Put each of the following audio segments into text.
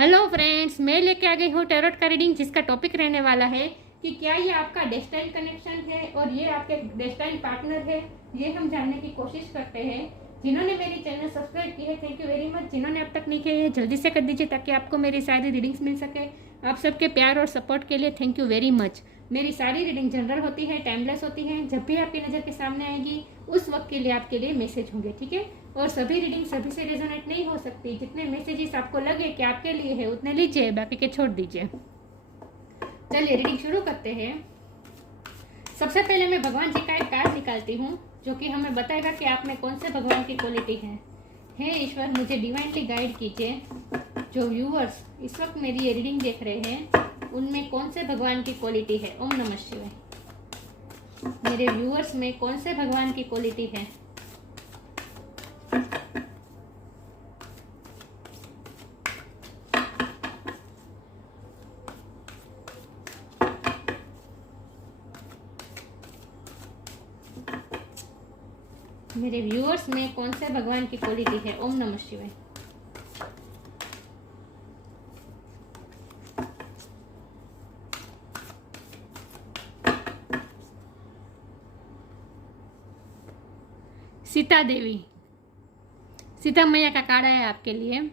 Hello friends, मैं लेके आ गई हूँ टैरोट का रीडिंग जिसका टॉपिक रहने वाला है कि क्या ये आपका डेस्टाइन कनेक्शन है और ये आपके डेस्टाइन पार्टनर है। ये हम जानने की कोशिश करते हैं। जिन्होंने मेरी चैनल सब्सक्राइब की है थैंक यू वेरी मच। जिन्होंने अब तक नहीं किया है जल्दी से कर दीजिए ताकि आपको मेरी सारी रीडिंग्स मिल सके। आप सबके प्यार और सपोर्ट के लिए थैंक यू वेरी मच। मेरी सारी रीडिंग जनरल होती है, टाइमलेस होती है। जब भी आपकी नज़र के सामने आएगी उस वक्त के लिए आपके लिए मैसेज होंगे, ठीक है। और सभी रीडिंग सभी से रेजोनेट नहीं हो सकती। जितने मैसेजेस आपको लगे कि आपके लिए है उतने लीजिए, बाकी के छोड़ दीजिए। चलिए रीडिंग शुरू करते हैं। सबसे पहले मैं भगवान जी का एक कार्ड निकालती हूँ जो कि हमें बताएगा कि आप में कौन से भगवान की क्वालिटी है। हे ईश्वर, मुझे डिवाइनली गाइड कीजिए। जो व्यूअर्स इस वक्त मेरी ये रीडिंग देख रहे हैं उनमें कौन से भगवान की क्वालिटी है। ओम नमः शिवाय। मेरे व्यूअर्स में कौन से भगवान की क्वालिटी है। मेरे व्यूअर्स में कौन से भगवान की क्वालिटी है। ओम नमः शिवाय। सीता देवी, सीता मैया का कार्ड है आपके लिए।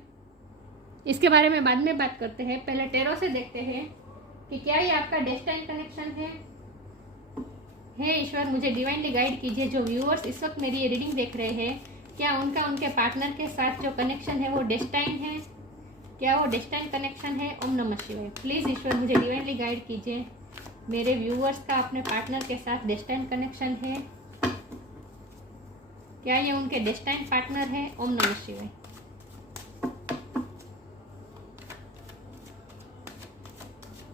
इसके बारे में बाद में बात करते हैं। पहले टेरो से देखते हैं कि क्या ये आपका डेस्टाइन कनेक्शन है। हे ईश्वर, मुझे डिवाइनली गाइड कीजिए। जो व्यूअर्स इस वक्त मेरी ये रीडिंग देख रहे हैं क्या उनका उनके पार्टनर के साथ जो कनेक्शन है वो डेस्टाइन है। क्या वो डेस्टाइन कनेक्शन है। ओम नमः शिवाय। प्लीज़ ईश्वर मुझे डिवाइनली गाइड कीजिए। मेरे व्यूअर्स का अपने पार्टनर के साथ डेस्टाइन कनेक्शन है। क्या ये उनके डेस्टाइन पार्टनर है। ओम नमः शिवाय।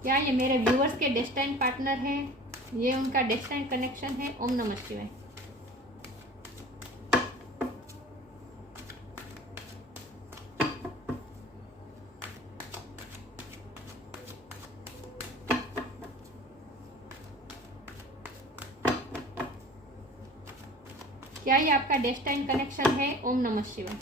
क्या ये मेरे व्यूअर्स के डेस्टाइन पार्टनर है। ये उनका डेस्टाइन कनेक्शन है। ओम नमः शिवाय। क्या ये आपका डेस्टाइन कनेक्शन है। ओम नमः शिवाय।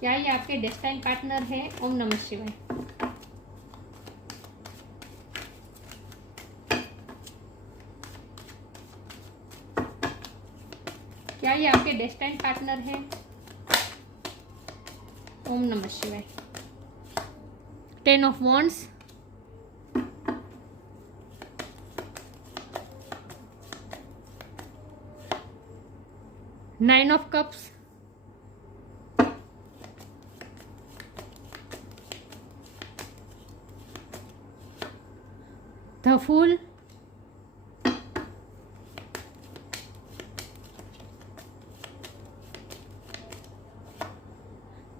क्या ये आपके डेस्टाइन पार्टनर है। ओम नमः शिवाय। क्या ये आपके डेस्टाइन पार्टनर है। ओम नमः शिवाय। 10 of wands, nine of cups, the fool,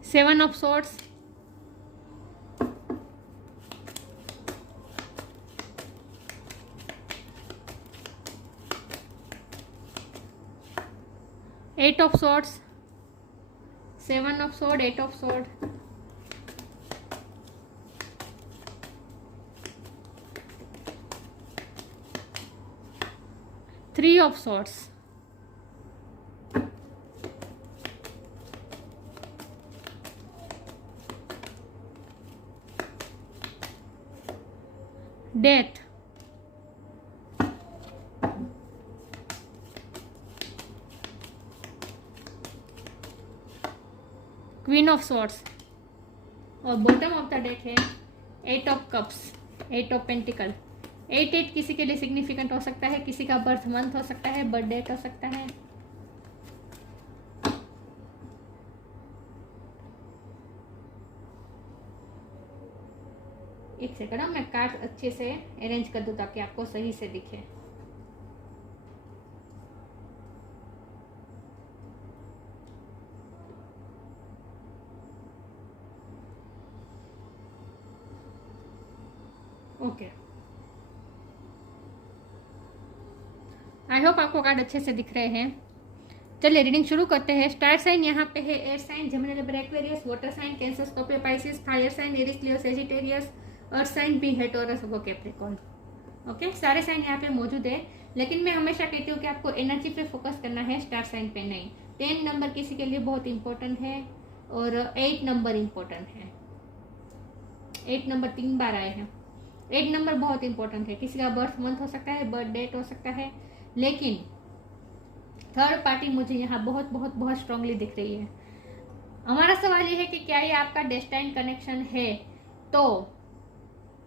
seven of swords, eight of swords, seven of sword, eight of sword, three of swords, death, queen of swords और बॉटम ऑफ द डेक है eight of cups, eight of pentacle. Eight eight किसी के लिए significant हो सकता है, किसी का बर्थ मंथ हो सकता है, बर्थ डेट हो सकता है। एक सेकंड, मैं कार्ड अच्छे से अरेंज कर दूं ताकि आपको सही से दिखे। ओके, आई होप आपको कार्ड अच्छे से दिख रहे हैं। चलिए रीडिंग शुरू करते हैं। स्टार साइन यहाँ पे है air sign, Gemini, Libra, Aquarius, water sign Cancer, Scorpio, Pisces, fire sign Aries, Leo, Sagittarius, earth sign भी है टॉरस, वो कैप्रिकॉर्न। ओके, सारे साइन यहाँ पे मौजूद है, लेकिन मैं हमेशा कहती हूँ कि आपको एनर्जी पे फोकस करना है, स्टार साइन पे नहीं। 10 नंबर किसी के लिए बहुत इंपॉर्टेंट है और 8 नंबर इंपॉर्टेंट है। 8 नंबर 3 बार आए हैं। 8 नंबर बहुत इंपॉर्टेंट है। किसी का बर्थ मंथ हो सकता है, बर्थ डेट हो सकता है, लेकिन थर्ड पार्टी मुझे यहाँ बहुत बहुत बहुत स्ट्रांगली दिख रही है। हमारा सवाल ये है कि क्या ये आपका डेस्टाइन कनेक्शन है? तो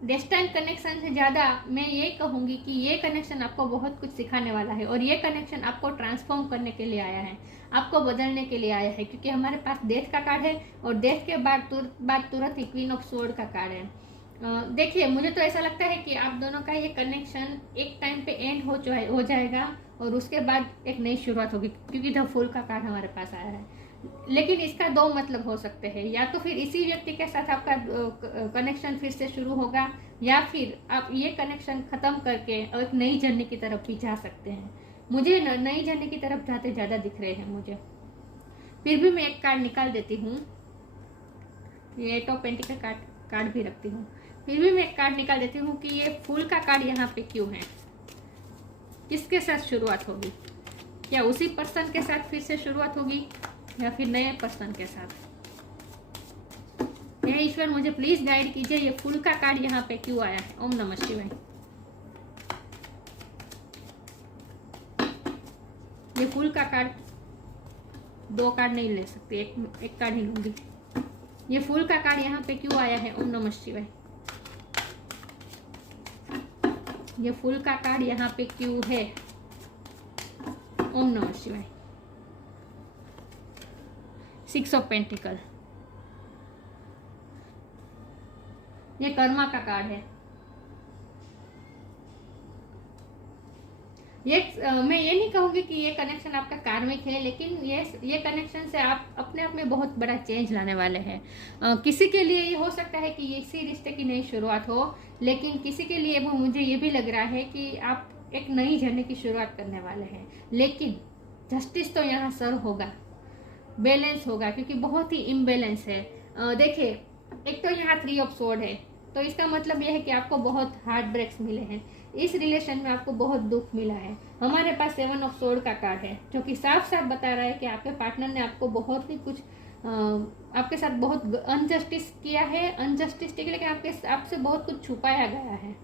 डेस्टाइन कनेक्शन से ज़्यादा मैं ये कहूँगी कि ये कनेक्शन आपको बहुत कुछ सिखाने वाला है और ये कनेक्शन आपको ट्रांसफॉर्म करने के लिए आया है, आपको बदलने के लिए आया है, क्योंकि हमारे पास डेथ का कार्ड है और डेथ के बाद तुरंत ही क्वीन ऑफ स्वॉर्ड का कार्ड है। देखिए, मुझे तो ऐसा लगता है कि आप दोनों का ये कनेक्शन एक टाइम पे एंड हो जाएगा और उसके बाद एक नई शुरुआत होगी, क्योंकि द फूल का कार्ड हमारे पास आया है। लेकिन इसका दो मतलब हो सकते हैं, या तो फिर इसी व्यक्ति के साथ आपका कनेक्शन फिर से शुरू होगा, या फिर आप ये कनेक्शन खत्म करके एक नई जर्नी की तरफ भी जा सकते हैं। मुझे नई जर्नी की तरफ जाते ज़्यादा दिख रहे हैं मुझे। फिर भी मैं एक कार्ड निकाल देती हूँ, ये 8 ऑफ पेंटिकल कार्ड भी रखती हूँ। फिर भी मैं एक कार्ड निकाल देती हूँ कि ये फूल का कार्ड यहाँ पे क्यों है, किसके साथ शुरुआत होगी? क्या उसी पर्सन के साथ फिर से शुरुआत होगी या फिर नए पर्सन के साथ? हे ईश्वर, मुझे प्लीज गाइड कीजिए, ये फूल का कार्ड यहाँ पे क्यों आया है? ओम नमः शिवाय। ये फूल का कार्ड, 2 कार्ड नहीं ले सकती, एक कार्ड ही लूंगी। ये फूल का कार्ड यहाँ पे क्यों आया है? ओम नमः शिवाय। ये फूल का कार्ड यहाँ पे क्यों है? ओम नमः शिवाय। 6 ऑफ पेंटिकल, ये कर्मा का कार्ड है। मैं ये नहीं कहूंगी कि ये कनेक्शन आपका कार्मिक है, लेकिन ये कनेक्शन से आप अपने आप में बहुत बड़ा चेंज लाने वाले हैं। किसी के लिए ये हो सकता है कि ये इसी रिश्ते की नई शुरुआत हो, लेकिन किसी के लिए मुझे ये भी लग रहा है कि आप एक नई जर्नी की शुरुआत करने वाले हैं। लेकिन जस्टिस तो यहाँ सर होगा, बैलेंस होगा, क्योंकि बहुत ही इम्बैलेंस है। देखिए, एक तो यहाँ 3 ऑफ स्वॉर्ड है, तो इसका मतलब यह है कि आपको बहुत हार्ट ब्रेक्स मिले हैं, इस रिलेशन में आपको बहुत दुख मिला है। हमारे पास 7 ऑफ स्वॉर्ड का कार्ड है, जो कि साफ साफ बता रहा है कि आपके पार्टनर ने आपको बहुत ही कुछ आपके साथ बहुत अनजस्टिस किया है। अनजस्टिस ठीक है, लेकिन आपसे बहुत कुछ छुपाया गया है,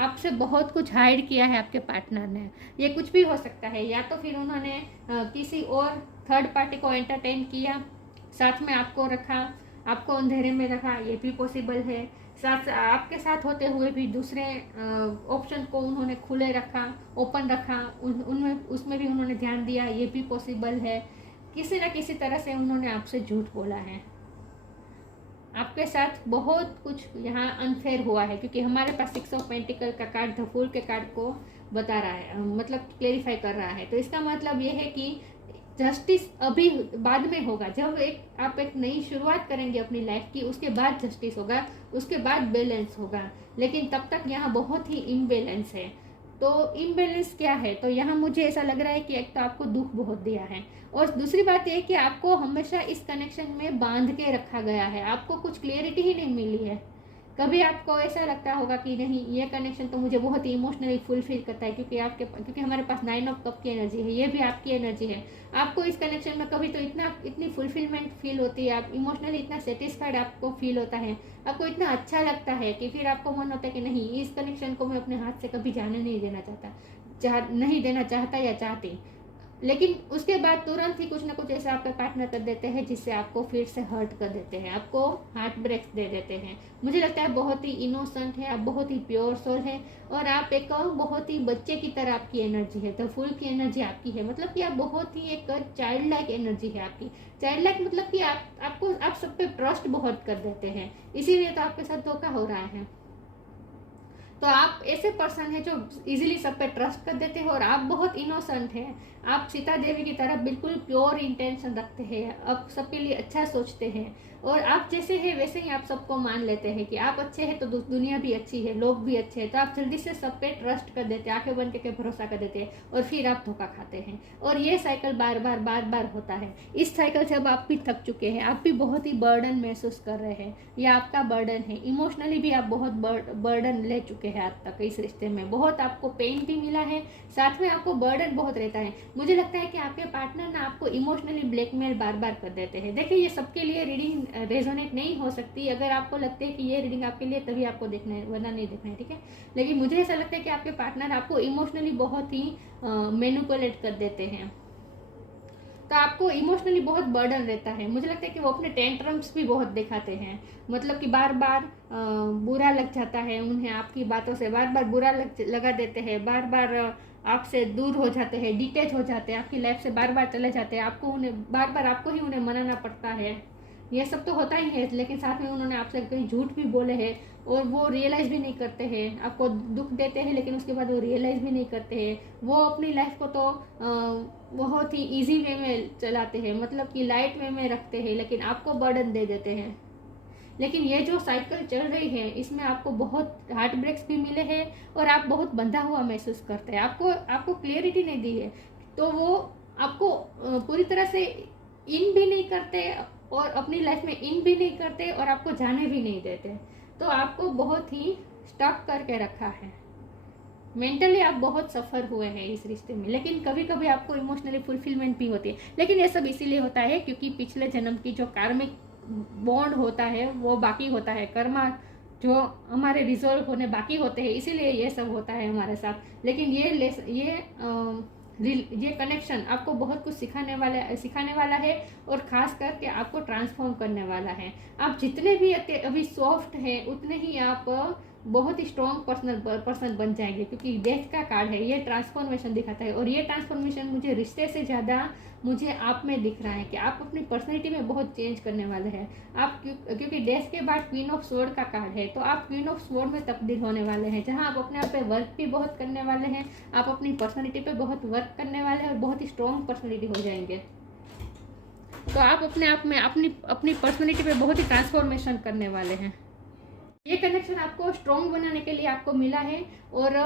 आपसे बहुत कुछ हाइड किया है आपके पार्टनर ने। ये कुछ भी हो सकता है, या तो फिर उन्होंने किसी और थर्ड पार्टी को एंटरटेन किया, साथ में आपको रखा, आपको अंधेरे में रखा, ये भी पॉसिबल है। साथ आपके साथ होते हुए भी दूसरे ऑप्शन को उन्होंने खुले रखा, ओपन रखा, उनमें उसमें भी उन्होंने ध्यान दिया, ये भी पॉसिबल है। किसी न किसी तरह से उन्होंने आपसे झूठ बोला है, आपके साथ बहुत कुछ यहाँ अनफेयर हुआ है, क्योंकि हमारे पास 6 ऑफ पेंटिकल का कार्ड द फूल के कार्ड को बता रहा है, मतलब क्लेरिफाई कर रहा है। तो इसका मतलब ये है कि जस्टिस अभी बाद में होगा, जब आप एक नई शुरुआत करेंगे अपनी लाइफ की, उसके बाद जस्टिस होगा, उसके बाद बैलेंस होगा। लेकिन तब तक यहाँ बहुत ही इम्बैलेंस है। तो इम्बैलेंस क्या है? तो यहाँ मुझे ऐसा लग रहा है कि एक तो आपको दुख बहुत दिया है, और दूसरी बात यह कि आपको हमेशा इस कनेक्शन में बांध के रखा गया है, आपको कुछ क्लियरिटी ही नहीं मिली है। कभी आपको ऐसा लगता होगा कि नहीं, ये कनेक्शन तो मुझे बहुत ही इमोशनली फुलफिल करता है, क्योंकि हमारे पास 9 ऑफ कप की एनर्जी है, ये भी आपकी एनर्जी है। आपको इस कनेक्शन में कभी तो इतनी फुलफिलमेंट फील होती है, आप इमोशनली इतना सेटिस्फाइड आपको फील होता है, आपको इतना अच्छा लगता है कि फिर आपको मन होता है कि नहीं, इस कनेक्शन को मैं अपने हाथ से कभी जाने नहीं देना चाहता या चाहती। लेकिन उसके बाद तुरंत ही कुछ ना कुछ ऐसा आपका पार्टनर कर देते हैं जिससे आपको फिर से हर्ट कर देते हैं, आपको हार्ट ब्रेक्स दे देते हैं। मुझे लगता है बहुत ही इनोसेंट है, आप बहुत ही प्योर सोल है, और आप एक बहुत ही बच्चे की तरह आपकी एनर्जी है, द फूल की एनर्जी आपकी है। मतलब कि आप बहुत ही एक चाइल्ड लाइक एनर्जी है आपकी। चाइल्ड लाइक मतलब कि आप सब पे ट्रस्ट बहुत कर देते हैं, इसीलिए तो आपके साथ धोखा हो रहा है। तो आप ऐसे पर्सन है जो इजीली सब पे ट्रस्ट कर देते हैं, और आप बहुत इनोसेंट हैं। आप सीता देवी की तरह बिल्कुल प्योर इंटेंशन रखते हैं, आप सबके लिए अच्छा सोचते हैं, और आप जैसे हैं वैसे ही आप सबको मान लेते हैं कि आप अच्छे हैं तो दुनिया भी अच्छी है, लोग भी अच्छे हैं। तो आप जल्दी से सब पे ट्रस्ट कर देते हैं, आंखें बंद करके भरोसा कर देते हैं, और फिर आप धोखा खाते हैं। और ये साइकिल बार बार होता है। इस साइकिल से अब आप भी थक चुके हैं, आप भी बहुत ही बर्डन महसूस कर रहे हैं, ये आपका बर्डन है। इमोशनली भी आप बहुत बर्डन ले चुके हैं आज तक इस रिश्ते में। बहुत आपको पेन भी मिला है, साथ में आपको बर्डन बहुत रहता है। मुझे लगता है कि आपके पार्टनर ना आपको इमोशनली ब्लैकमेल बार बार कर देते हैं। देखिए, ये सबके लिए रीडिंग रेजोनेट नहीं हो सकती। अगर आपको लगता है कि ये रीडिंग आपके लिए, तभी आपको देखना है, वरना नहीं देखना है, ठीक है। लेकिन मुझे ऐसा लगता है कि आपके पार्टनर आपको इमोशनली बहुत ही मैनिपुलेट कर देते हैं। तो आपको इमोशनली बहुत बर्डन रहता है। मुझे लगता है कि वो अपने टेंट्रम्स भी बहुत दिखाते हैं, मतलब कि बार बार बुरा लग जाता है उन्हें, आपकी बातों से बार बार बुरा लगा देते हैं, बार बार आपसे दूर हो जाते हैं, डिटेच हो जाते हैं, आपकी लाइफ से बार बार चले जाते हैं, आपको उन्हें बार बार आपको ही उन्हें मनाना पड़ता है। ये सब तो होता ही है, लेकिन साथ में उन्होंने आपसे कहीं झूठ भी बोले हैं और वो रियलाइज भी नहीं करते हैं। आपको दुख देते हैं लेकिन उसके बाद वो रियलाइज भी नहीं करते हैं। वो अपनी लाइफ को तो बहुत ही इजी वे में चलाते हैं, मतलब कि लाइट वे में रखते हैं, लेकिन आपको बर्डन दे देते हैं। लेकिन ये जो साइकिल चल रही है, इसमें आपको बहुत हार्ट ब्रेक्स भी मिले हैं और आप बहुत बंधा हुआ महसूस करते हैं। आपको क्लियरिटी नहीं दी है, तो वो आपको पूरी तरह से इन भी नहीं करते और अपनी लाइफ में इन भी नहीं करते और आपको जाने भी नहीं देते। तो आपको बहुत ही स्टक करके रखा है। मेंटली आप बहुत सफ़र हुए हैं इस रिश्ते में, लेकिन कभी कभी आपको इमोशनली फुलफिलमेंट भी होती है। लेकिन ये सब इसीलिए होता है क्योंकि पिछले जन्म की जो कार्मिक बॉन्ड होता है वो बाकी होता है, कर्मा जो हमारे रिजॉल्व होने बाकी होते हैं, इसीलिए ये सब होता है हमारे साथ। लेकिन ये कनेक्शन आपको बहुत कुछ सिखाने वाला है और खास करके आपको ट्रांसफॉर्म करने वाला है। आप जितने भी अभी सॉफ्ट हैं उतने ही आप बहुत ही स्ट्रॉन्ग पर्सन बन जाएंगे, क्योंकि डेथ का कार्ड है, ये ट्रांसफॉर्मेशन दिखाता है। और ये ट्रांसफॉर्मेशन मुझे रिश्ते से ज़्यादा मुझे आप में दिख रहा है कि आप अपनी पर्सनैलिटी में बहुत चेंज करने वाले हैं। आप क्योंकि डेथ के बाद क्वीन ऑफ स्वॉर्ड का कार्ड है, तो आप क्वीन ऑफ स्वॉर्ड में तब्दील होने वाले हैं, जहां आप अपने आप पे वर्क भी बहुत करने वाले हैं, आप अपनी पर्सनैलिटी पे बहुत वर्क करने वाले हैं और बहुत ही स्ट्रॉन्ग पर्सनैलिटी हो जाएंगे। तो आप अपने आप में अपनी पर्सनैलिटी पे बहुत ही ट्रांसफॉर्मेशन करने वाले हैं। ये कनेक्शन आपको स्ट्रॉन्ग बनाने के लिए आपको मिला है और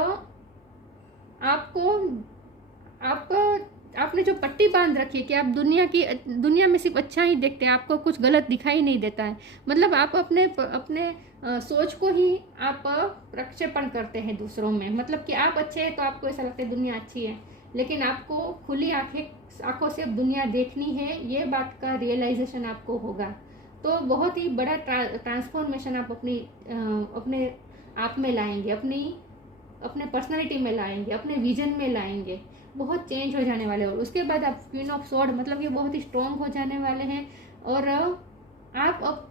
आपने जो पट्टी बांध रखी है कि आप दुनिया में सिर्फ अच्छा ही देखते हैं, आपको कुछ गलत दिखाई नहीं देता है। मतलब आप अपने सोच को ही आप प्रक्षेपण करते हैं दूसरों में, मतलब कि आप अच्छे हैं तो आपको ऐसा लगता है दुनिया अच्छी है, लेकिन आपको खुली आंखों से दुनिया देखनी है, ये बात का रियलाइजेशन आपको होगा। तो बहुत ही बड़ा ट्रांसफॉर्मेशन आप अपने आप में लाएंगे, अपने पर्सनालिटी में लाएंगे, अपने विजन में लाएंगे, बहुत चेंज हो जाने वाले। और उसके बाद आप क्वीन ऑफ स्वॉर्ड मतलब ये बहुत ही स्ट्रॉन्ग हो जाने वाले हैं। और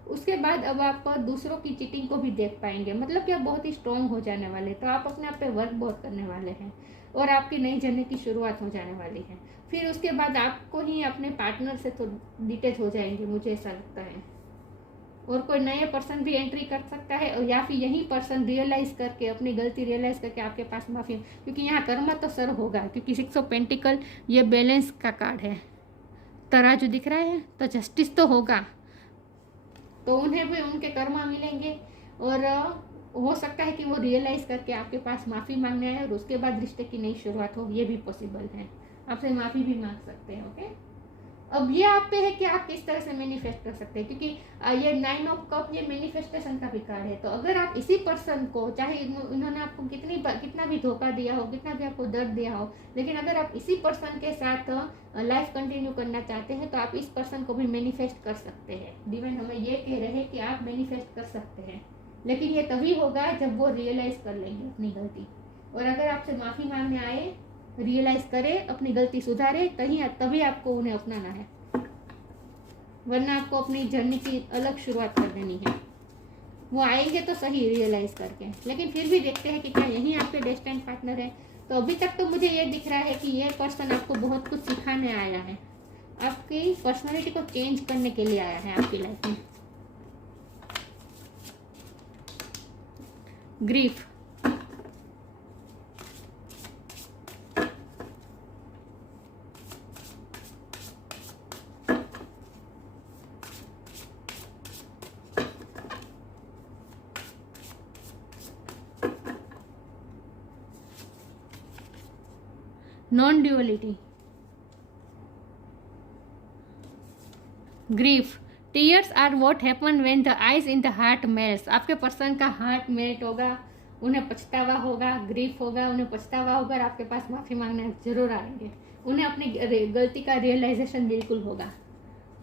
उसके बाद अब आप दूसरों की चीटिंग को भी देख पाएंगे, मतलब कि आप बहुत ही स्ट्रॉन्ग हो जाने वाले हैं। तो आप अपने आप पे वर्क बहुत करने वाले हैं और आपकी नई जर्नी की शुरुआत हो जाने वाली है। फिर उसके बाद आपको ही अपने पार्टनर से तो डिटेच हो जाएंगे, मुझे ऐसा लगता है। और कोई नए पर्सन भी एंट्री कर सकता है, और या फिर यही पर्सन रियलाइज करके अपनी गलती रियलाइज करके आपके पास माफी, क्योंकि यहाँ कर्मा तो सर होगा, क्योंकि 6 ऑफ पेंटिकल ये बैलेंस का कार्ड है, तराजू दिख रहा है, तो जस्टिस तो होगा, तो उन्हें भी उनके कर्मा मिलेंगे। और हो सकता है कि वो रियलाइज करके आपके पास माफी मांगने आए और उसके बाद रिश्ते की नई शुरुआत हो, ये भी पॉसिबल है। आपसे माफी भी मांग सकते हैं। ओके, अब ये आप पे है कि आप किस तरह से मैनिफेस्ट कर सकते हैं, क्योंकि ये 9 ऑफ कप ये मैनिफेस्टेशन का भी कार्ड है। तो अगर आप इसी पर्सन को, चाहे इन्होंने आपको कितना भी धोखा दिया हो, कितना भी आपको दर्द दिया हो, लेकिन अगर आप इसी पर्सन के साथ लाइफ कंटिन्यू करना चाहते हैं तो आप इस पर्सन को भी मैनिफेस्ट कर सकते हैं। डिवाइन हमें ये कह रहे हैं कि आप मैनिफेस्ट कर सकते हैं, लेकिन ये तभी होगा जब वो रियलाइज कर लेंगे अपनी गलती, और अगर आपसे माफी मांगने आए, रियलाइज करे, अपनी गलती सुधारे, तभी आपको उन्हें अपनाना है, वरना आपको अपनी जर्नी की अलग शुरुआत कर देनी है। वो आएंगे तो सही रियलाइज करके, लेकिन फिर भी देखते हैं कि क्या यही आपके डेस्टिनी पार्टनर है। तो अभी तक तो मुझे ये दिख रहा है कि ये पर्सन आपको बहुत कुछ सिखाने आया है, आपकी पर्सनालिटी को चेंज करने के लिए आया है आपकी लाइफ में। Grief, non-duality, grief, tears are what happen when the eyes in the heart melts। आपके पर्सन का हार्ट मेल्ट होगा उन्हें पछतावा होगा, ग्रीफ होगा, उन्हें पछतावा होगा और आपके पास माफ़ी मांगने जरूर आएंगे। उन्हें अपनी गलती का रियलाइजेशन बिल्कुल होगा,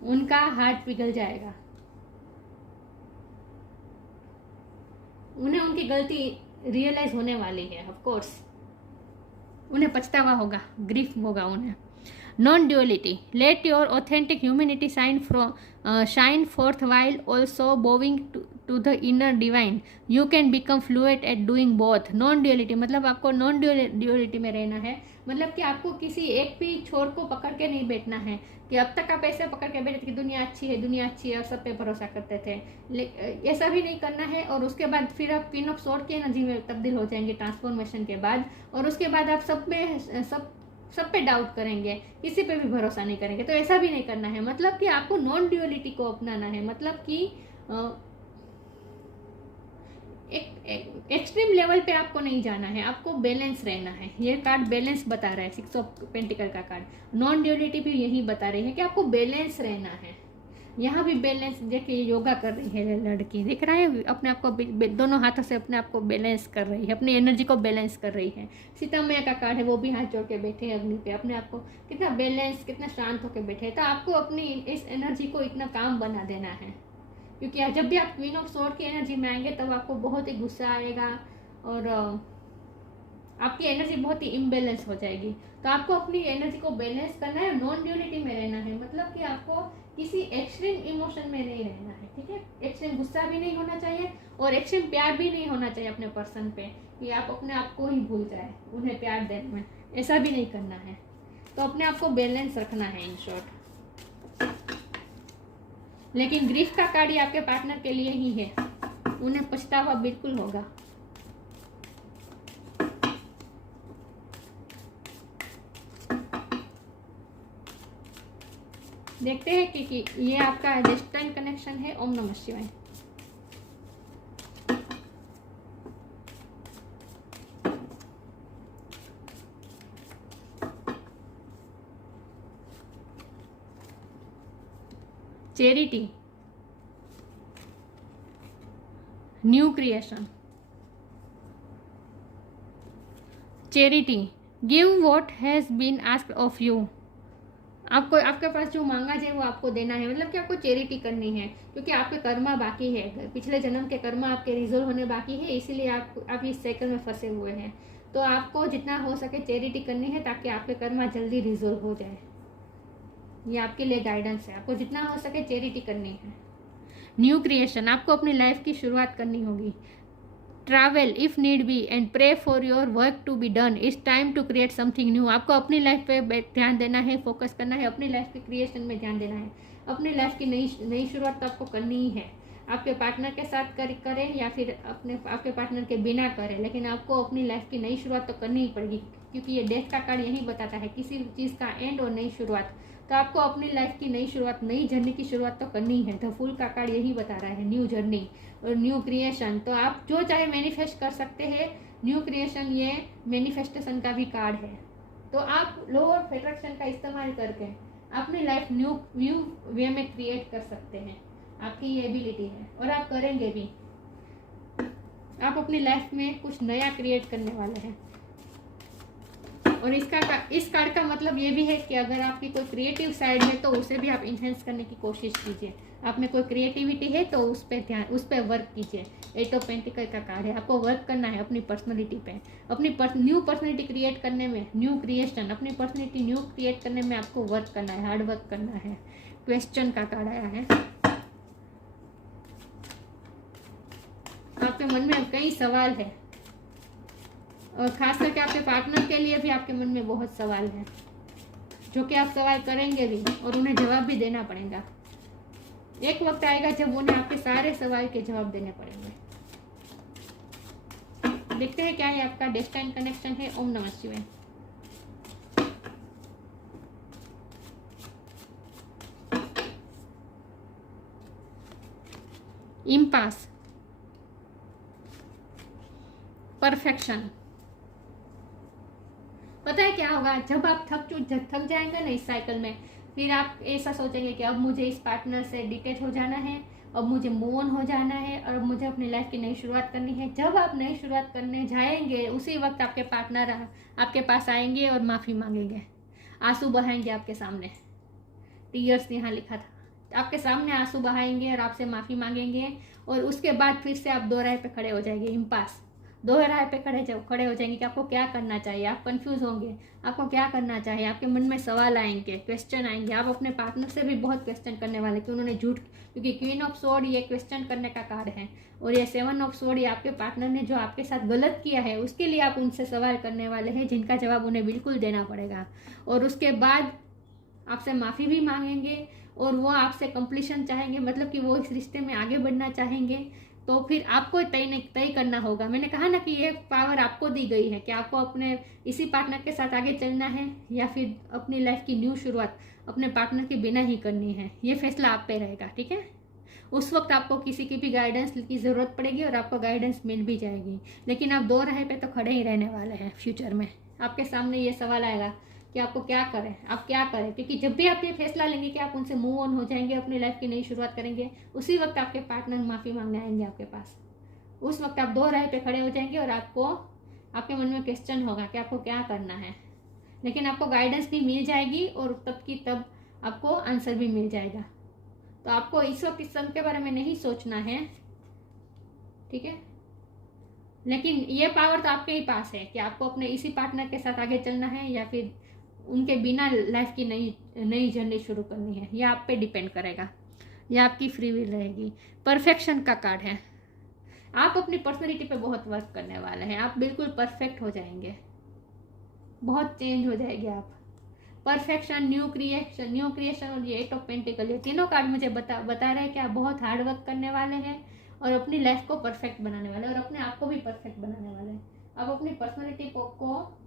उनका हार्ट पिघल जाएगा, उन्हें उनकी गलती रियलाइज होने वाली है। ऑफ कोर्स उन्हें पछतावा होगा, ग्रीफ होगा उन्हें। Non duality, let your authentic humanity shine forth while also bowing to the inner divine. You can become fluent at doing both. Non duality मतलब आपको नॉन ड्यूअलिटी में रहना है, मतलब कि आपको किसी एक भी छोर को पकड़ के नहीं बैठना है कि अब तक आप ऐसे पकड़ के बैठे थे कि दुनिया अच्छी है, दुनिया अच्छी है और सब पे भरोसा करते थे, ऐसा भी नहीं करना है। और उसके बाद फिर आप क्वीन ऑफ स्वॉर्ड की एनर्जी में तब्दील हो जाएंगे ट्रांसफॉर्मेशन के बाद, और उसके बाद आप सब पे डाउट करेंगे, किसी पे भी भरोसा नहीं करेंगे। तो ऐसा भी नहीं करना है, मतलब कि आपको नॉन ड्यूअलिटी को अपनाना है, मतलब कि एक एक्सट्रीम लेवल पे आपको नहीं जाना है, आपको बैलेंस रहना है। ये कार्ड बैलेंस बता रहा है, 6 ऑफ पेंटिकल का कार्ड। नॉन ड्यूअलिटी भी यही बता रही है कि आपको बैलेंस रहना है। यहाँ भी बैलेंस, देखिए योगा कर रही है लड़की, दिख रहा है, अपने आप को दोनों हाथों से अपने आप को बैलेंस कर रही है, अपनी एनर्जी को बैलेंस कर रही है। सीता मैया का कार्ड है, वो भी हाथ जोड़ के बैठे हैं अग्नि पे, अपने आप को कितना बैलेंस, कितना शांत होकर बैठे हैं। तो आपको अपनी इस एनर्जी को इतना काम बना देना है, क्योंकि जब भी आप क्वीन ऑफ स्वॉर्ड की एनर्जी में आएंगे तब आपको बहुत ही गुस्सा आएगा और आपकी एनर्जी बहुत ही इम्बेलेंस हो जाएगी। तो आपको अपनी एनर्जी को बैलेंस करना है, नॉन ड्यूअलिटी में रहना है, मतलब कि आपको किसी एक्सट्रीम इमोशन में नहीं रहना है, ठीक है। एक्सट्रीम गुस्सा भी नहीं होना चाहिए और एक्सट्रीम प्यार भी नहीं होना चाहिए अपने पर्सन पे, कि आप अपने आप को ही भूल जाए उन्हें प्यार देने में, ऐसा भी नहीं करना है। तो अपने आप को बैलेंस रखना है इन शॉर्ट। लेकिन ग्रीफ का कार्ड आपके पार्टनर के लिए ही है, उन्हें पछतावा बिल्कुल होगा। देखते हैं कि ये आपका डेस्टिनी कनेक्शन है। ओम नमः शिवाय। Charity, new creation. Charity, give what has been asked of you. आपको आपके पास जो मांगा जाए वो आपको देना है, मतलब कि आपको चैरिटी करनी है, क्योंकि आपके कर्मा बाकी है, पिछले जन्म के कर्मा आपके रिजोल्व होने बाकी है, इसीलिए आप इस साइकिल में फंसे हुए हैं। तो आपको जितना हो सके चैरिटी करनी है ताकि आपके कर्मा जल्दी रिजोल्व हो जाए। ये आपके लिए गाइडेंस है, आपको जितना हो सके चैरिटी करनी है। न्यू क्रिएशन, आपको अपनी लाइफ की शुरुआत करनी होगी। Travel if need be and pray for your work to be done. It's time to create something new. आपको अपनी लाइफ पे ध्यान देना है, फोकस करना है, अपनी लाइफ के क्रिएशन में ध्यान देना है। अपनी लाइफ की नई शुरुआत तो आपको करनी ही है, आपके पार्टनर के साथ करें या फिर आपके पार्टनर के बिना करें, लेकिन आपको अपनी लाइफ की नई शुरुआत तो करनी ही पड़ेगी, क्योंकि ये डेथ का कार्ड यही बताता है, किसी चीज़ का एंड और नई शुरुआत। तो आपको अपनी लाइफ की नई शुरुआत, नई जर्नी की शुरुआत तो करनी है। द फूल का कार्ड यही बता रहा है, न्यू जर्नी और न्यू क्रिएशन। तो आप जो चाहे मैनिफेस्ट कर सकते हैं। न्यू क्रिएशन ये मैनिफेस्टेशन का भी कार्ड है। तो आप लॉ ऑफ अट्रैक्शन का इस्तेमाल करके अपनी लाइफ न्यू वे में क्रिएट कर सकते हैं। आपकी ये एबिलिटी है और आप करेंगे भी। आप अपनी लाइफ में कुछ नया क्रिएट करने वाले हैं। और इस कार्ड का मतलब ये भी है कि अगर आपकी कोई क्रिएटिव साइड है तो उसे भी आप इन्हेंस करने की कोशिश कीजिए। आप में कोई क्रिएटिविटी है तो उस पर वर्क कीजिए। 8 ऑफ पेंटिकल का कार्ड है, आपको वर्क करना है अपनी पर्सनैलिटी पे, अपनी न्यू पर्सनैलिटी क्रिएट करने में, न्यू क्रिएशन, अपनी पर्सनैलिटी न्यू क्रिएट करने में आपको वर्क करना है, हार्ड वर्क करना है। क्वेश्चन का कार्ड आया है, आपके मन में कई सवाल है और खास करके आपके पार्टनर के लिए भी आपके मन में बहुत सवाल है, जो कि आप सवाल करेंगे भी और उन्हें जवाब भी देना पड़ेगा। एक वक्त आएगा जब उन्हें आपके सारे सवाल के जवाब देने पड़ेंगे। देखते हैं क्या है आपका डेस्टिनी कनेक्शन है। ओम नमः शिवाय। Impasse, perfection. पता है क्या होगा, जब आप थक जाएंगे ना इस साइकिल में, फिर आप ऐसा सोचेंगे कि अब मुझे इस पार्टनर से डिटेच हो जाना है अब मुझे मूव ऑन हो जाना है और अब मुझे अपनी लाइफ की नई शुरुआत करनी है। जब आप नई शुरुआत करने जाएंगे उसी वक्त आपके पार्टनर आपके पास आएंगे और माफ़ी मांगेंगे, आंसू बहाएंगे आपके सामने। टीयर्स यहाँ लिखा था, आपके सामने आंसू बहाएंगे और आपसे माफ़ी मांगेंगे। और उसके बाद फिर से आप दो राह पे खड़े हो जाएंगे, इम्पास, दो राह पे खड़े हो जाएंगे कि आपको क्या करना चाहिए। आप कंफ्यूज होंगे, आपको क्या करना चाहिए, आपके मन में सवाल आएंगे, क्वेश्चन आएंगे। आप अपने पार्टनर से भी बहुत क्वेश्चन करने वाले कि उन्होंने झूठ, क्योंकि क्वीन ऑफ सोर्ड ये क्वेश्चन करने का कार्ड है और ये 7 ऑफ सोर्ड ये आपके पार्टनर ने जो आपके साथ गलत किया है उसके लिए आप उनसे सवाल करने वाले हैं, जिनका जवाब उन्हें बिल्कुल देना पड़ेगा। और उसके बाद आपसे माफ़ी भी मांगेंगे और वो आपसे कंप्लीशन चाहेंगे, मतलब कि वो इस रिश्ते में आगे बढ़ना चाहेंगे। तो फिर आपको तय करना होगा। मैंने कहा ना कि ये पावर आपको दी गई है कि आपको अपने इसी पार्टनर के साथ आगे चलना है या फिर अपनी लाइफ की न्यू शुरुआत अपने पार्टनर के बिना ही करनी है। ये फैसला आप पे रहेगा, ठीक है। उस वक्त आपको किसी की भी गाइडेंस की ज़रूरत पड़ेगी और आपको गाइडेंस मिल भी जाएगी, लेकिन आप दो राह पे तो खड़े ही रहने वाले हैं। फ्यूचर में आपके सामने ये सवाल आएगा कि आपको क्या करें, आप क्या करें, क्योंकि जब भी आप ये फैसला लेंगे कि आप उनसे मूव ऑन हो जाएंगे, अपनी लाइफ की नई शुरुआत करेंगे, उसी वक्त आपके पार्टनर माफ़ी मांगने आएंगे आपके पास। उस वक्त आप दो राह पे खड़े हो जाएंगे और आपको आपके मन में क्वेश्चन होगा कि आपको क्या करना है, लेकिन आपको गाइडेंस भी मिल जाएगी और तब की तब आपको आंसर भी मिल जाएगा। तो आपको इस वक्त इस सब के बारे में नहीं सोचना है, ठीक है। लेकिन ये पावर तो आपके ही पास है कि आपको अपने इसी पार्टनर के साथ आगे चलना है या फिर उनके बिना लाइफ की नई जर्नी शुरू करनी है। यह आप पे डिपेंड करेगा, यह आपकी फ्री विल रहेगी। परफेक्शन का कार्ड है। आप अपनी पर्सनैलिटी पे बहुत वर्क करने वाले हैं, आप बिल्कुल परफेक्ट हो जाएंगे, बहुत चेंज हो जाएंगे आप। परफेक्शन, न्यू क्रिएशन और ये 8 ऑफ पेंटिकल, ये तीनों कार्ड मुझे बता रहे हैं कि आप बहुत हार्ड वर्क करने वाले हैं और अपनी लाइफ को परफेक्ट बनाने वाले हैं और अपने आप को भी परफेक्ट बनाने वाले हैं। आप अपनी पर्सनैलिटी को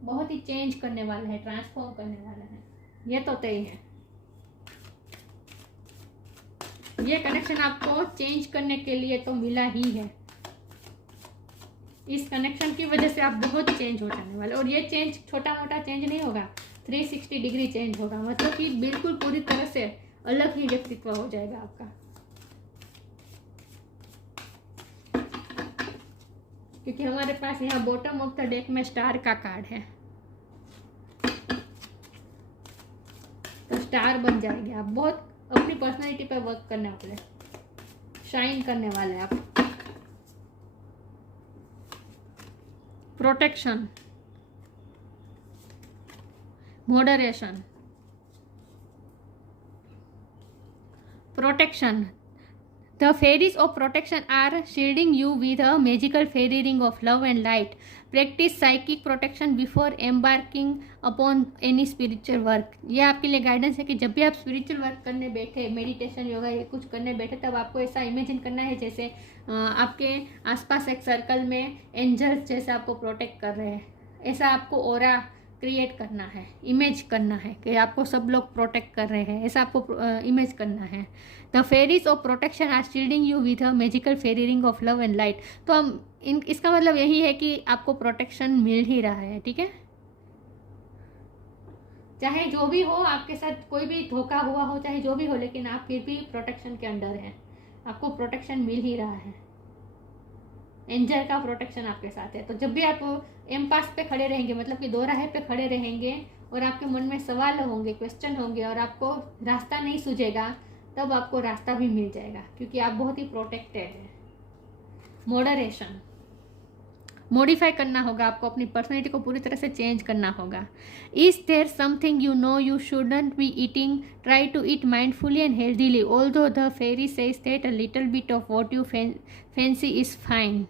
बहुत ही चेंज करने वाले हैं, ट्रांसफॉर्म करने वाले हैं, ये तो तय है। ये कनेक्शन आपको चेंज करने के लिए तो मिला ही है। इस कनेक्शन की वजह से आप बहुत चेंज हो जाने वाले, और ये चेंज छोटा मोटा चेंज नहीं होगा, 360 डिग्री चेंज होगा, मतलब कि बिल्कुल पूरी तरह से अलग ही व्यक्तित्व हो जाएगा आपका। क्योंकि हमारे पास यहाँ बॉटम ऑफ द डेक में स्टार का कार्ड है, तो स्टार बन जाएंगे आप। बहुत अपनी पर्सनैलिटी पर वर्क करने वाले, शाइन करने वाले आप। Protection, moderation, protection. The fairies of protection are shielding you with a magical fairy ring of love and light. Practice psychic protection before embarking upon any spiritual work. ये आपके लिए guidance है कि जब भी आप स्पिरिचुअल वर्क करने बैठे, मेडिटेशन, योगा, ये कुछ करने बैठे, तब आपको ऐसा इमेजिन करना है जैसे आपके आसपास एक सर्कल में एंजल्स जैसे आपको प्रोटेक्ट कर रहे हैं। ऐसा आपको ऑरा क्रिएट करना है, इमेज करना है कि आपको सब लोग प्रोटेक्ट कर रहे हैं, ऐसा आपको इमेज करना है। The fairies of protection are shielding you with a magical fairy ring of love and light. तो हम इसका मतलब यही है कि आपको प्रोटेक्शन मिल ही रहा है, ठीक है। चाहे जो भी हो, आपके साथ कोई भी धोखा हुआ हो, चाहे जो भी हो, लेकिन आप फिर भी प्रोटेक्शन के अंडर हैं, आपको प्रोटेक्शन मिल ही रहा है। एंजल का प्रोटेक्शन आपके साथ है। तो जब भी आप एम्पास पे खड़े रहेंगे, मतलब कि दो राह पे खड़े रहेंगे और आपके मन में सवाल होंगे, क्वेश्चन होंगे और आपको रास्ता नहीं सूझेगा, तब आपको रास्ता भी मिल जाएगा, क्योंकि आप बहुत ही प्रोटेक्टेड हैं। मॉडरेशन, मॉडिफाई करना होगा आपको, अपनी पर्सनैलिटी को पूरी तरह से चेंज करना होगा। Is there something you know you shouldn't be eating? Try to eat mindfully and healthily, although the fairy says that a little bit of what you fancy is fine.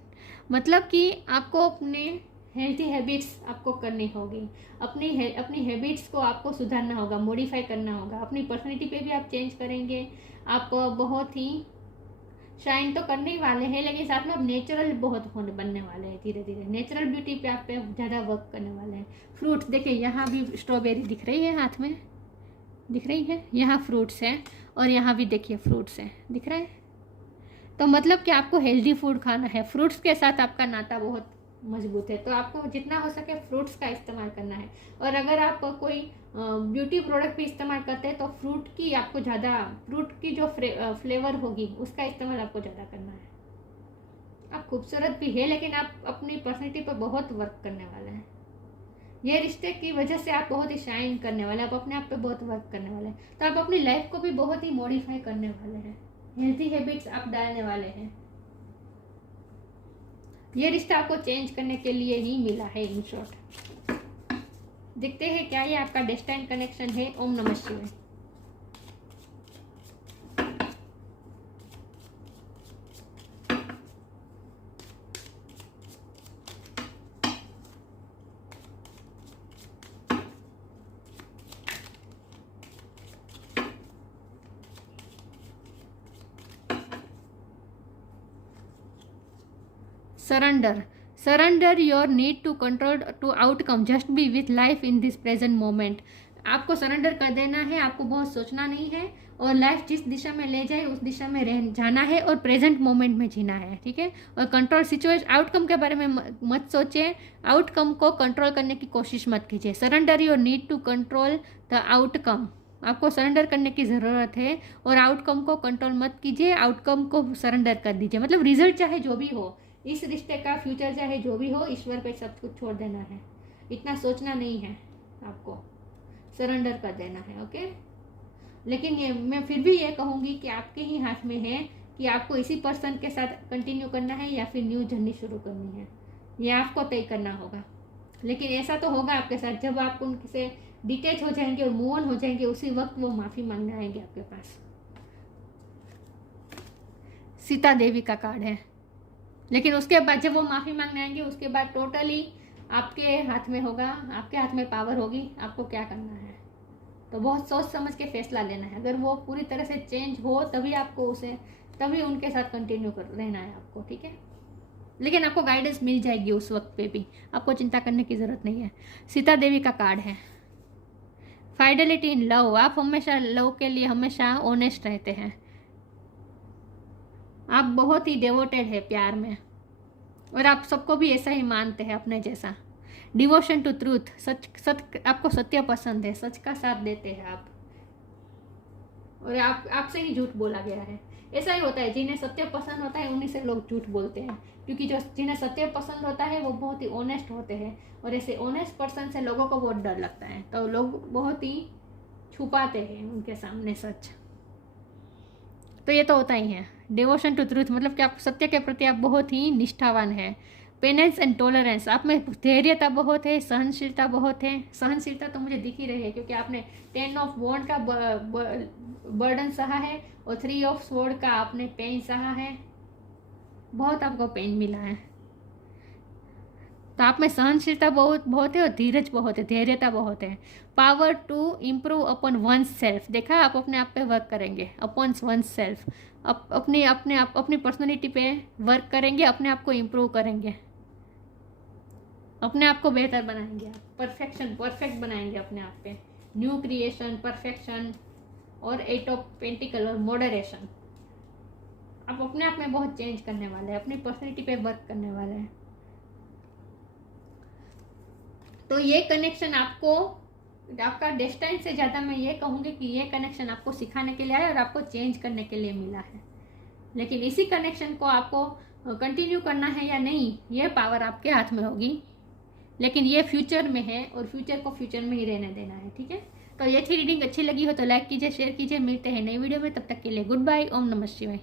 मतलब कि आपको अपने हेल्थी हैबिट्स आपको करनी होगी, अपनी habits को आपको सुधारना होगा, मॉडिफाई करना होगा। अपनी पर्सनैलिटी पे भी आप चेंज करेंगे, आप बहुत ही शाइन तो करने ही वाले हैं, लेकिन साथ में आप नेचुरल बहुत बनने वाले हैं। धीरे धीरे नेचुरल ब्यूटी पे आप पे ज़्यादा वर्क करने वाले हैं। फ्रूट्स देखिए, यहाँ भी स्ट्रॉबेरी दिख रही है, हाथ में दिख रही है, यहाँ फ्रूट्स हैं और यहाँ भी देखिए फ्रूट्स हैं, दिख रहा है। तो मतलब कि आपको हेल्दी फूड खाना है, फ्रूट्स के साथ आपका नाता बहुत मजबूत है। तो आपको जितना हो सके फ्रूट्स का इस्तेमाल करना है। और अगर आप कोई ब्यूटी प्रोडक्ट भी इस्तेमाल करते हैं तो फ्रूट की जो फ्लेवर होगी उसका इस्तेमाल आपको ज़्यादा करना है। आप खूबसूरत भी है, लेकिन आप अपनी पर्सनैलिटी पर बहुत वर्क करने वाले हैं। ये रिश्ते की वजह से आप बहुत ही शाइन करने वाले हैं, आप अपने आप पे बहुत वर्क करने वाले हैं। तो आप अपनी लाइफ को भी बहुत ही मॉडिफाई करने वाले हैं, हेल्थी हैबिट्स आप डालने वाले हैं। ये रिश्ता आपको चेंज करने के लिए ही मिला है इन शॉर्ट। देखते हैं क्या ये आपका डेस्टाइन कनेक्शन है। ओम नमः शिवाय। Surrender your need to control to outcome, just be with life in this present moment। आपको सरेंडर कर देना है, आपको बहुत सोचना नहीं है, और लाइफ जिस दिशा में ले जाए उस दिशा में जाना है और प्रेजेंट मोमेंट में जीना है, ठीक है। और कंट्रोल सिचुएशन, आउटकम के बारे में मत सोचिए, आउटकम को कंट्रोल करने की कोशिश मत कीजिए। Surrender your need to control the outcome, आपको सरेंडर करने की ज़रूरत है और आउटकम को कंट्रोल मत कीजिए, आउटकम को सरेंडर कर दीजिए। मतलब रिजल्ट चाहे जो भी हो, इस रिश्ते का फ्यूचर चाहे जो भी हो, ईश्वर पे सब कुछ छोड़ देना है। इतना सोचना नहीं है, आपको सरेंडर कर देना है, ओके। लेकिन ये मैं फिर भी ये कहूँगी कि आपके ही हाथ में है कि आपको इसी पर्सन के साथ कंटिन्यू करना है या फिर न्यू जर्नी शुरू करनी है, ये आपको तय करना होगा। लेकिन ऐसा तो होगा आपके साथ, जब आप उनसे डिटैच हो जाएंगे और मूव ऑन हो जाएंगे, उसी वक्त वो माफ़ी मांगने आएंगे आपके पास। सीता देवी का कार्ड है, लेकिन उसके बाद जब वो माफ़ी मांगने आएंगे उसके बाद टोटली आपके हाथ में होगा, आपके हाथ में पावर होगी, आपको क्या करना है। तो बहुत सोच समझ के फैसला लेना है। अगर वो पूरी तरह से चेंज हो तभी उनके साथ कंटिन्यू कर रहना है आपको, ठीक है। लेकिन आपको गाइडेंस मिल जाएगी उस वक्त पे भी, आपको चिंता करने की ज़रूरत नहीं है। सीता देवी का कार्ड है, फाइडेलिटी इन लव, आप हमेशा लव के लिए हमेशा ऑनेस्ट रहते हैं, आप बहुत ही डिवोटेड है प्यार में, और आप सबको भी ऐसा ही मानते हैं अपने जैसा। डिवोशन टू ट्रूथ, आपको सत्य पसंद है, सच का साथ देते हैं आप, और आपसे ही झूठ बोला गया है। ऐसा ही होता है, जिन्हें सत्य पसंद होता है उन्हीं से लोग झूठ बोलते हैं, क्योंकि जिन्हें सत्य पसंद होता है वो बहुत ही ऑनेस्ट होते हैं, और ऐसे ऑनेस्ट पर्सन से लोगों को बहुत डर लगता है, तो लोग बहुत ही छुपाते हैं उनके सामने सच। तो ये तो होता ही है। डिवोशन टू ट्रूथ मतलब कि आप सत्य के प्रति आप बहुत ही निष्ठावान है। पेनेंस एंड टॉलरेंस, आप में धैर्यता बहुत है, सहनशीलता बहुत है। सहनशीलता तो मुझे दिख ही रही है, क्योंकि आपने 10 ऑफ वॉन्ड का बर्डन सहा है और 3 ऑफ स्वॉर्ड का आपने पेन सहा है, बहुत आपको पेन मिला है। तो आप में सहनशीलता बहुत है और धीरज बहुत है, धैर्यता बहुत है। Power to improve upon oneself, देखा आप अपने आप पे वर्क करेंगे, अपॉन वन सेल्फ, अपनी पर्सनैलिटी पे वर्क करेंगे, अपने आप को इम्प्रूव करेंगे, अपने आप को बेहतर बनाएंगे, आप परफेक्ट बनाएंगे अपने आप पे। न्यू क्रिएशन, परफेक्शन और 8 ऑफ पेंटिकल और मॉडरेशन, आप अपने आप में बहुत चेंज करने वाले हैं, अपनी पर्सनैलिटी पे वर्क करने वाले हैं। तो ये कनेक्शन आपका डेस्टाइन से ज़्यादा मैं ये कहूँगी कि ये कनेक्शन आपको सिखाने के लिए आया और आपको चेंज करने के लिए मिला है। लेकिन इसी कनेक्शन को आपको कंटिन्यू करना है या नहीं, ये पावर आपके हाथ में होगी। लेकिन ये फ्यूचर में है और फ्यूचर को फ्यूचर में ही रहने देना है, ठीक है। तो ये थी रीडिंग, अच्छी लगी हो तो लाइक कीजिए, शेयर कीजिए। मिलते हैं नई वीडियो में, तब तक के लिए गुड बाय। ओम नमः शिवाय।